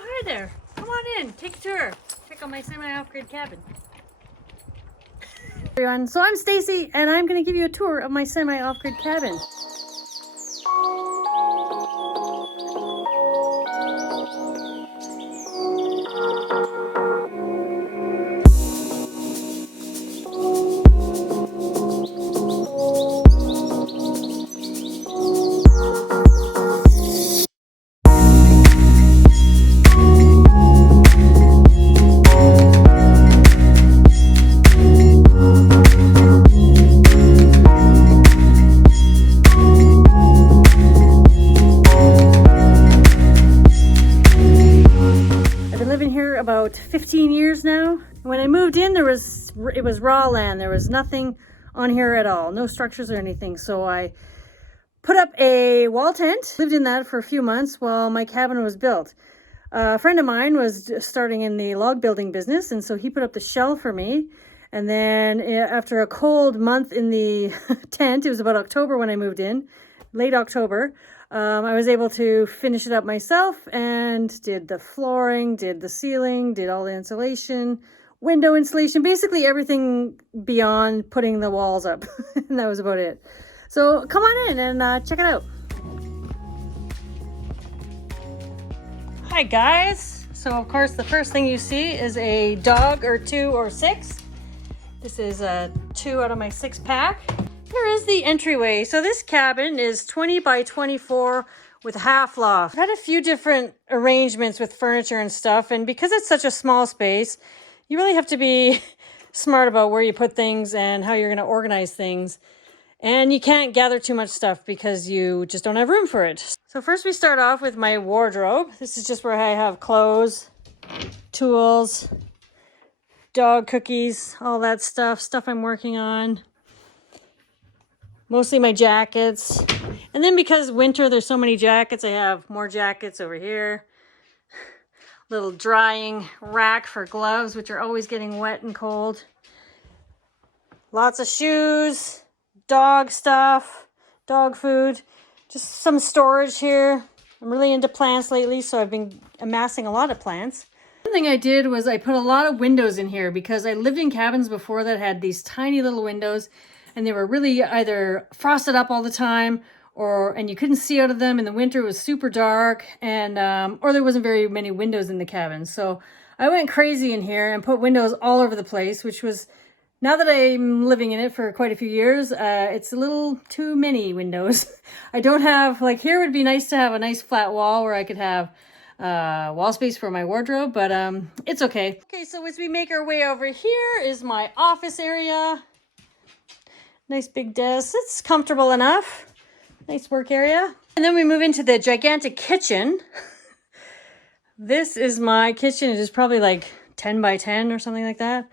Oh, hi there. Come on in, take a tour. Check out my semi-off-grid cabin. Everyone, so I'm Stacy and I'm going to give you a tour of my semi-off-grid cabin. About 15 years now. When I moved in, it was raw land. There was nothing on here at all, no structures or anything. So I put up a wall tent, lived in that for a few months while my cabin was built. A friend of mine was starting in the log building business, and so he put up the shell for me. And then after a cold month in the tent, it was about October when I moved in, late October, I was able to finish it up myself and did the flooring, did the ceiling, did all the insulation, window insulation, basically everything beyond putting the walls up. And that was about it. So come on in and check it out. Hi guys. So of course the first thing you see is a dog or 2 or 6. This is a 2 out of my 6 pack. Here is the entryway. So this cabin is 20 by 24 with a half loft. I've had a few different arrangements with furniture and stuff, and because it's such a small space, you really have to be smart about where you put things and how you're going to organize things. And you can't gather too much stuff because you just don't have room for it. So first we start off with my wardrobe. This is just where I have clothes, tools, dog cookies, all that stuff I'm working on. Mostly my jackets. And then because winter, there's so many jackets, I have more jackets over here. Little drying rack for gloves, which are always getting wet and cold. Lots of shoes, dog stuff, dog food, just some storage here. I'm really into plants lately, so I've been amassing a lot of plants. One thing I did was I put a lot of windows in here because I lived in cabins before that had these tiny little windows, and they were really either frosted up all the time and you couldn't see out of them. In the winter it was super dark, and or there wasn't very many windows in the cabin. So I went crazy in here and put windows all over the place, which was, now that I'm living in it for quite a few years, it's a little too many windows. I don't have, like, here would be nice to have a nice flat wall where I could have wall space for my wardrobe, but it's okay. Okay, so as we make our way over here is my office area. Nice big desk. It's comfortable enough. Nice work area. And then we move into the gigantic kitchen. This is my kitchen. It is probably like 10 by 10 or something like that.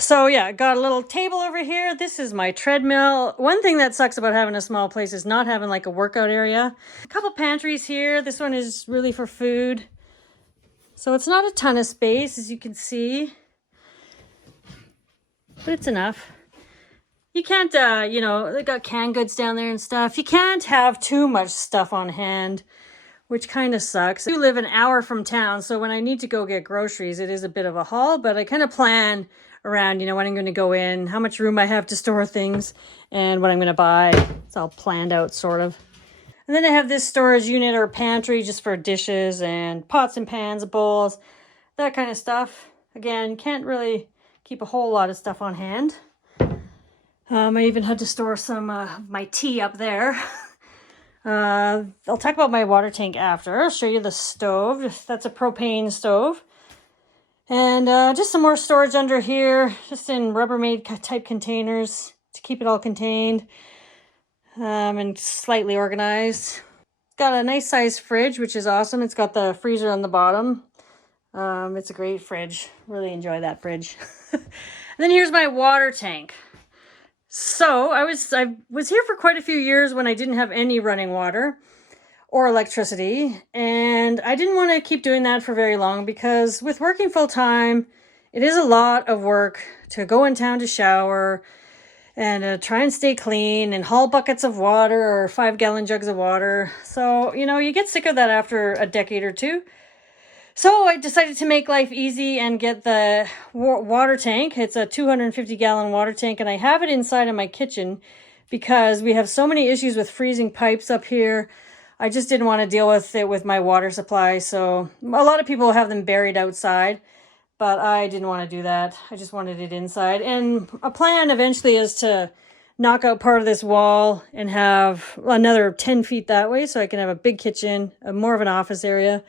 So yeah, got a little table over here. This is my treadmill. One thing that sucks about having a small place is not having like a workout area. A couple pantries here. This one is really for food. So it's not a ton of space, as you can see, but it's enough. You can't, you know, they got canned goods down there and stuff. You can't have too much stuff on hand, which kind of sucks. I do live an hour from town, so when I need to go get groceries, it is a bit of a haul, but I kind of plan around, you know, when I'm going to go in, how much room I have to store things, and what I'm going to buy. It's all planned out, sort of. And then I have this storage unit or pantry just for dishes and pots and pans, bowls, that kind of stuff. Again, can't really keep a whole lot of stuff on hand. I even had to store some my tea up there. I'll talk about my water tank after. I'll show you the stove. That's a propane stove. And just some more storage under here, just in Rubbermaid type containers to keep it all contained and slightly organized. It's got a nice size fridge, which is awesome. It's got the freezer on the bottom. It's a great fridge. Really enjoy that fridge. And then here's my water tank. So I was here for quite a few years when I didn't have any running water or electricity, and I didn't want to keep doing that for very long because with working full time, it is a lot of work to go in town to shower, and try and stay clean and haul buckets of water or 5-gallon jugs of water. So, you know, you get sick of that after a decade or two. So I decided to make life easy and get the water tank. It's a 250-gallon water tank, and I have it inside of my kitchen because we have so many issues with freezing pipes up here. I just didn't want to deal with it with my water supply. So a lot of people have them buried outside, but I didn't want to do that. I just wanted it inside. And a plan eventually is to knock out part of this wall and have another 10 feet that way so I can have a big kitchen, more of an office area.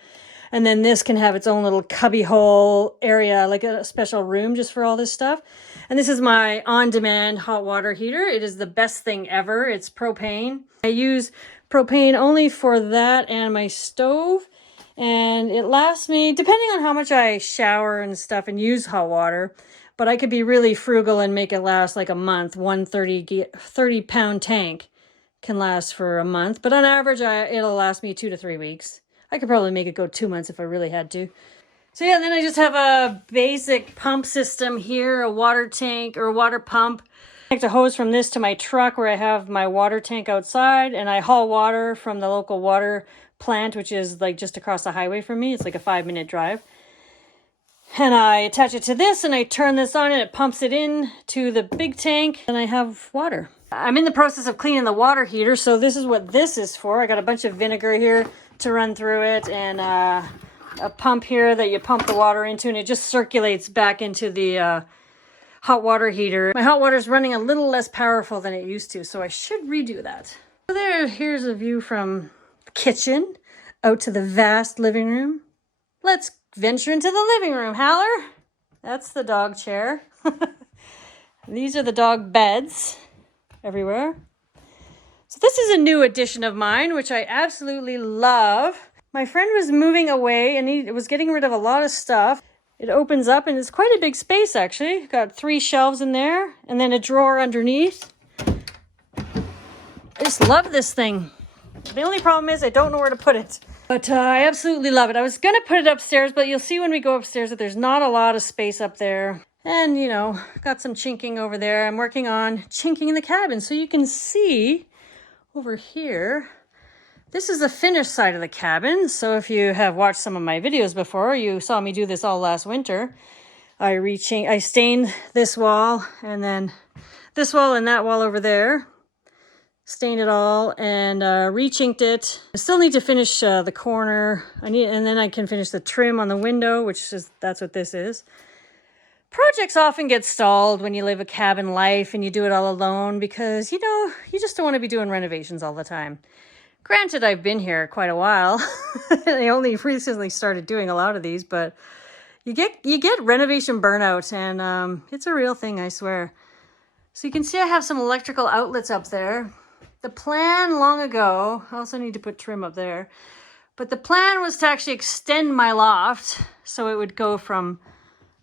And then this can have its own little cubby hole area, like a special room just for all this stuff. And this is my on-demand hot water heater. It is the best thing ever. It's propane. I use propane only for that and my stove. And it lasts me, depending on how much I shower and stuff and use hot water, but I could be really frugal and make it last like a month. One 30-pound tank can last for a month. But on average, it'll last me 2 to 3 weeks. I could probably make it go 2 months if I really had to. So yeah, then I just have a basic pump system here, a water tank or a water pump. I connect a hose from this to my truck where I have my water tank outside, and I haul water from the local water plant, which is like just across the highway from me. It's like a 5-minute drive. And I attach it to this and I turn this on and it pumps it in to the big tank and I have water. I'm in the process of cleaning the water heater, so this is what this is for. I got a bunch of vinegar here to run through it, and a pump here that you pump the water into, and it just circulates back into the hot water heater. My hot water is running a little less powerful than it used to, so I should redo that. So here's a view from the kitchen out to the vast living room. Let's venture into the living room, Haller. That's the dog chair. These are the dog beds everywhere. So this is a new addition of mine, which I absolutely love. My friend was moving away and he was getting rid of a lot of stuff. It opens up and it's quite a big space actually. Got 3 shelves in there and then a drawer underneath. I just love this thing. The only problem is I don't know where to put it. But I absolutely love it. I was going to put it upstairs, but you'll see when we go upstairs that there's not a lot of space up there. And, you know, got some chinking over there. I'm working on chinking the cabin. So you can see over here, this is the finished side of the cabin. So if you have watched some of my videos before, you saw me do this all last winter. I stained this wall and then this wall and that wall over there. Stained it all and re-chinked it. I still need to finish the corner. And then I can finish the trim on the window, that's what this is. Projects often get stalled when you live a cabin life and you do it all alone because, you know, you just don't want to be doing renovations all the time. Granted, I've been here quite a while. I only recently started doing a lot of these, but you get renovation burnout, and it's a real thing, I swear. So you can see I have some electrical outlets up there. The plan long ago, I also need to put trim up there, but the plan was to actually extend my loft so it would go from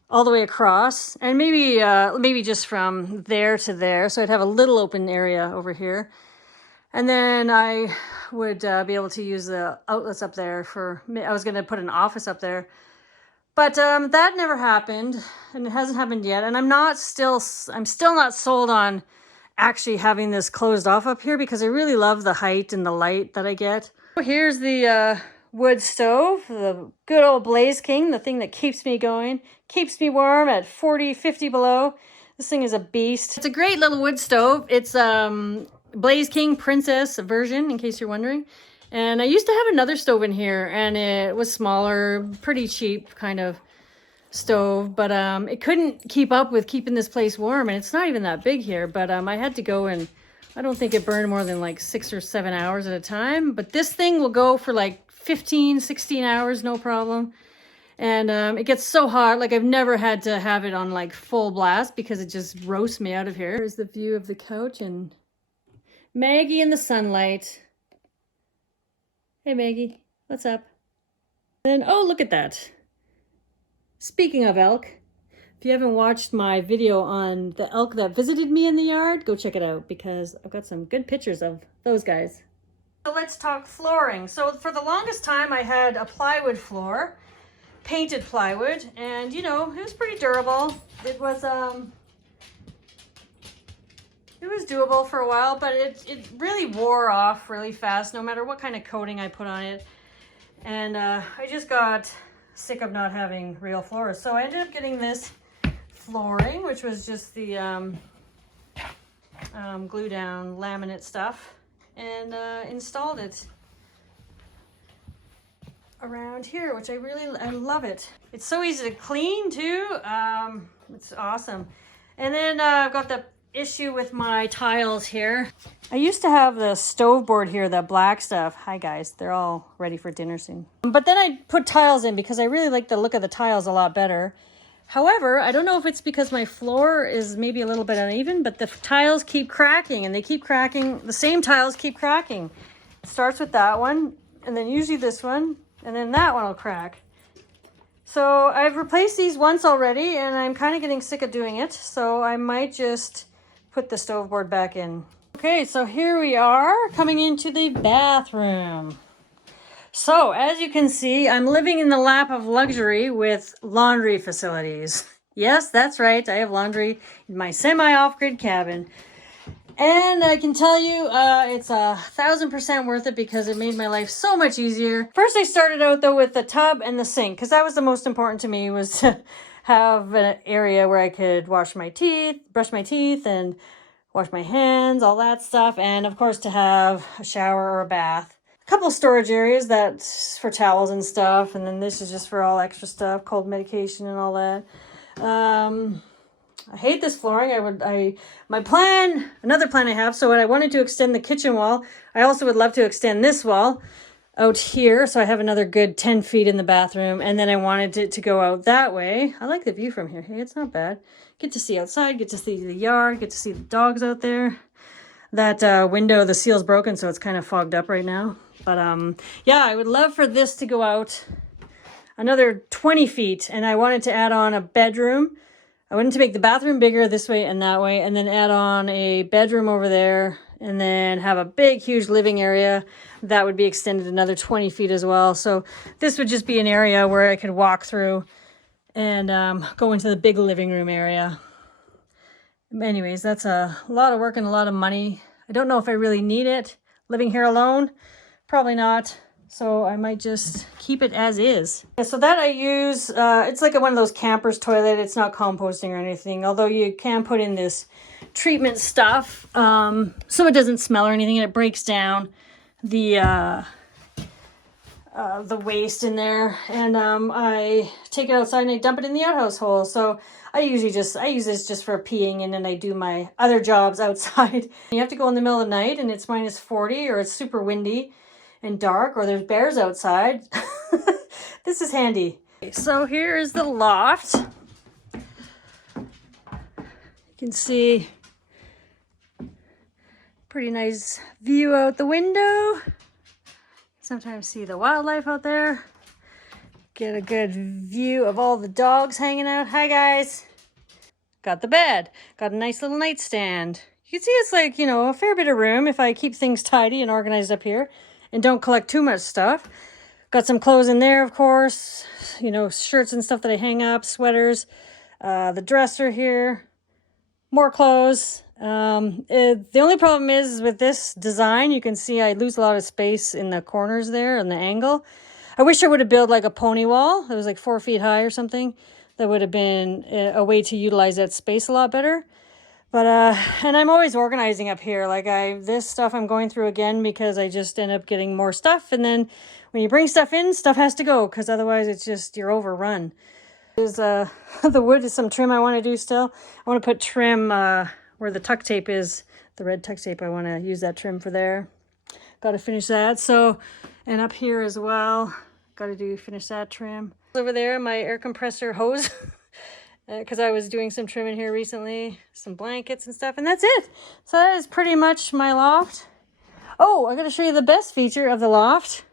all the way across and maybe just from there to there. So I'd have a little open area over here. And then I would be able to use the outlets up there I was going to put an office up there. But that never happened and it hasn't happened yet. And I'm still not sold on actually having this closed off up here because I really love the height and the light that I get. Here's the wood stove, the good old Blaze King, the thing that keeps me going, keeps me warm at 40, 50 below. This thing is a beast. It's a great little wood stove. It's Blaze King Princess version, in case you're wondering. And I used to have another stove in here and it was smaller, pretty cheap kind of stove, but it couldn't keep up with keeping this place warm, and it's not even that big here, but I had to go, and I don't think it burned more than like 6 or 7 hours at a time, but this thing will go for like 15, 16 hours, no problem. And it gets so hot, like I've never had to have it on like full blast because it just roasts me out of here. Here's the view of the couch and Maggie in the sunlight. Hey Maggie, what's up? And oh, look at that. Speaking of elk, if you haven't watched my video on the elk that visited me in the yard, go check it out because I've got some good pictures of those guys. So let's talk flooring. So for the longest time I had a plywood floor, painted plywood, and you know, it was pretty durable. It was It was doable for a while, but it really wore off really fast, no matter what kind of coating I put on it. And I just got sick of not having real floors. So I ended up getting this flooring, which was just the glue down laminate stuff, and installed it around here, which I love it. It's so easy to clean too. It's awesome. And then I've got the issue with my tiles here. I used to have the stove board here, that black stuff. Hi guys, they're all ready for dinner soon. But then I put tiles in because I really like the look of the tiles a lot better. However, I don't know if it's because my floor is maybe a little bit uneven, but the tiles keep cracking, and they keep cracking. The same tiles keep cracking. It starts with that one, and then usually this one, and then that one will crack. So I've replaced these once already, and I'm kind of getting sick of doing it. So I might just put the stove board back in. Okay, so here we are coming into the bathroom. So as you can see, I'm living in the lap of luxury with laundry facilities. Yes, that's right. I have laundry in my semi-off-grid cabin. And I can tell you, it's 1,000% worth it because it made my life so much easier. First, I started out though with the tub and the sink, because that was the most important to me, was to have an area where I could wash my teeth, brush my teeth, and wash my hands, all that stuff. And of course, to have a shower or a bath. A couple storage areas that's for towels and stuff. And then this is just for all extra stuff, cold medication and all that. I hate this flooring. Another plan I have, so when I wanted to extend the kitchen wall, I also would love to extend this wall out here, so I have another good 10 feet in the bathroom, and then I wanted it to go out that way. I like the view from here. Hey, it's not bad. Get to see outside, get to see the yard, get to see the dogs out there. That window, the seal's broken, so it's kind of fogged up right now. But yeah, I would love for this to go out another 20 feet, and I wanted to add on a bedroom. I wanted to make the bathroom bigger this way and that way, and then add on a bedroom over there, and then have a big, huge living area that would be extended another 20 feet as well. So this would just be an area where I could walk through and go into the big living room area. Anyways, that's a lot of work and a lot of money. I don't know if I really need it. Living here alone, probably not. So I might just keep it as is. Yeah, so that I use, it's like one of those camper's toilet. It's not composting or anything, although you can put in this treatment stuff so it doesn't smell or anything, and it breaks down the waste in there. And I take it outside and I dump it in the outhouse hole. So I use this just for peeing, and then I do my other jobs outside. You have to go in the middle of the night and it's -40 or it's super windy and dark, or there's bears outside. This is handy. So here is the loft. You can see pretty nice view out the window. Sometimes see the wildlife out there. Get a good view of all the dogs hanging out. Hi guys. Got the bed. Got a nice little nightstand. You can see it's like, you know, a fair bit of room if I keep things tidy and organized up here and don't collect too much stuff. Got some clothes in there, of course, you know, shirts and stuff that I hang up, sweaters, the dresser here, more clothes. The only problem is with this design, you can see I lose a lot of space in the corners there and the angle. I wish I would have built like a pony wall. It was like 4 feet high or something. That would have been a way to utilize that space a lot better. But, and I'm always organizing up here. Like this stuff I'm going through again because I just end up getting more stuff. And then when you bring stuff in, stuff has to go because otherwise it's just, you're overrun. There's the wood is some trim I want to do still. I want to put trim where the tuck tape is, the red tuck tape. I want to use that trim for there. Got to finish that. So, and up here as well, got to finish that trim. Over there, my air compressor hose. Because I was doing some trimming here recently, some blankets and stuff, and that's it. So that is pretty much my loft. Oh, I got to show you the best feature of the loft.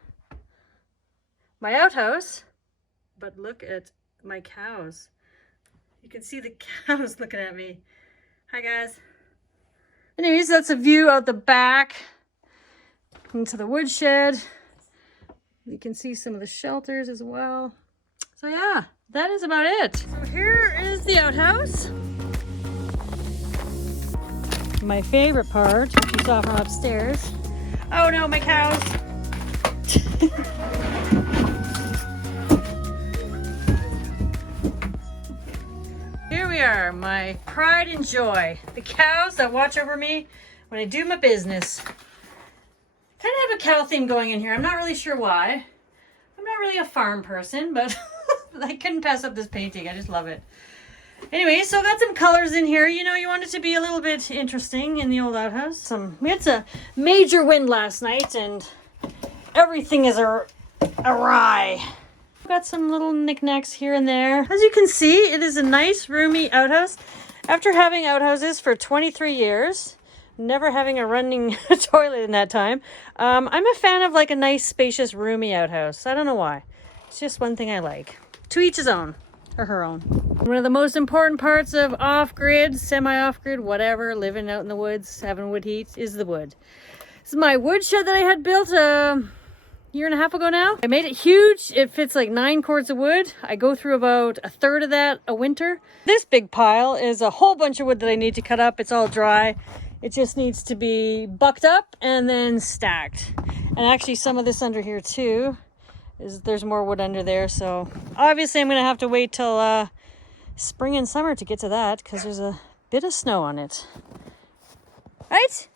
My outhouse. But look at my cows. You can see the cows looking at me. Hi, guys. Anyways, that's a view out the back into the woodshed. You can see some of the shelters as well. So yeah. That is about it. So here is the outhouse. my favorite part, which you saw from upstairs. Oh no, my cows. Here we are, my pride and joy. The cows that watch over me when I do my business. Kind of have a cow theme going in here. I'm not really sure why. I'm not really a farm person, but I couldn't pass up this painting. I just love it. Anyway, so I got some colors in here. You know, you want it to be a little bit interesting in the old outhouse. We had a major wind last night and everything is awry. Got some little knickknacks here and there. As you can see, it is a nice roomy outhouse. After having outhouses for 23 years, never having a running toilet in that time, I'm a fan of like a nice spacious roomy outhouse. I don't know why. It's just one thing I like. To each his own, or her own. One of the most important parts of off-grid, semi-off-grid, whatever, living out in the woods, having wood heat, is the wood. This is my wood shed that I had built a year and a half ago now. I made it huge. It fits like 9 cords of wood. I go through about a third of that a winter. This big pile is a whole bunch of wood that I need to cut up. It's all dry. It just needs to be bucked up and then stacked. And actually some of this under here too, there's more wood under there. So obviously I'm gonna have to wait till spring and summer to get to that because there's a bit of snow on it. Right?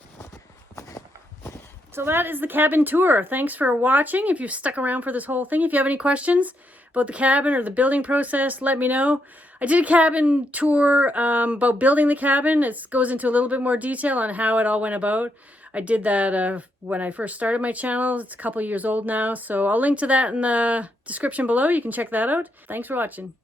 So that is the cabin tour. Thanks for watching. If you've stuck around for this whole thing, if you have any questions about the cabin or the building process, let me know. I did a cabin tour about building the cabin. It goes into a little bit more detail on how it all went about. I did that when I first started my channel. It's a couple years old now, so I'll link to that in the description below. You can check that out. Thanks for watching.